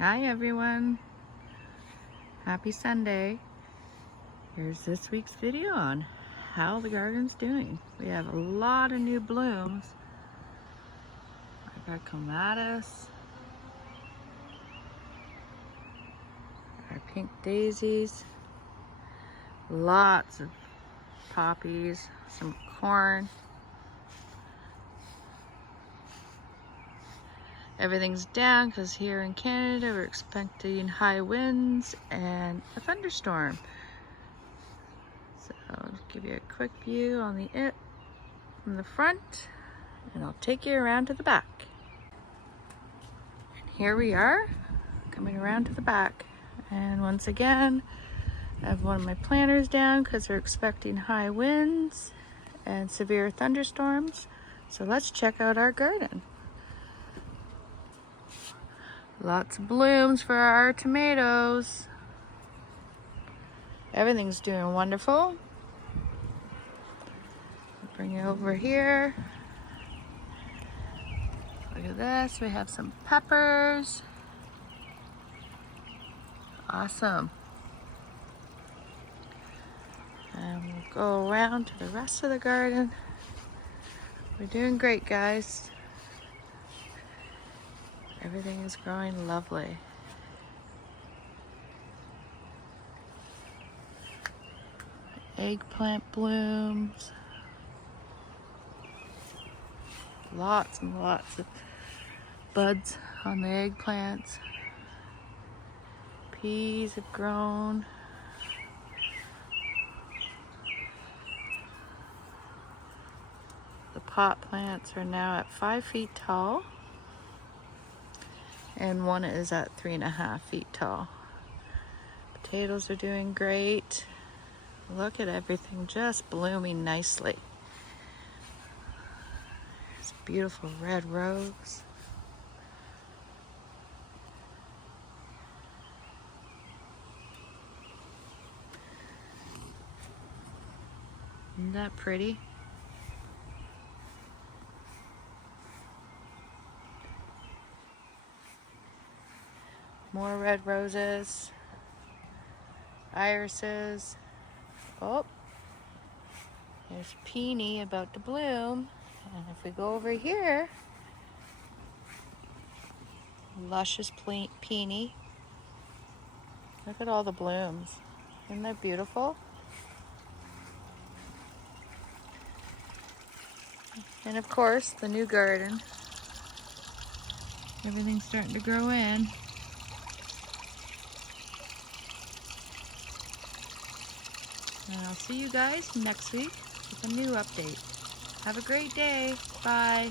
Hi everyone, happy Sunday. Here's this week's video on how the garden's doing. We have a lot of new blooms. I got clematis, our pink daisies, lots of poppies, some corn. Everything's down because here in Canada we're expecting high winds and a thunderstorm. So I'll give you a quick view on from the front, and I'll take you around to the back. And here we are, coming around to the back. And once again, I have one of my planters down because we're expecting high winds and severe thunderstorms. So let's check out our garden. Lots of blooms for our tomatoes. Everything's doing wonderful. Bring it over here. Look at this, we have some peppers. Awesome. And we'll go around to the rest of the garden. We're doing great, guys. Everything is growing lovely. Eggplant blooms. Lots and lots of buds on the eggplants. Peas have grown. The pot plants are now at 5 feet tall, and one is at 3.5 feet tall. Potatoes are doing great. Look at everything just blooming nicely. There's a beautiful red rose. Isn't that pretty? More red roses, irises. Oh, there's peony about to bloom. And if we go over here, luscious peony. Look at all the blooms. Isn't that beautiful? And of course, the new garden. Everything's starting to grow in. And I'll see you guys next week with a new update. Have a great day. Bye.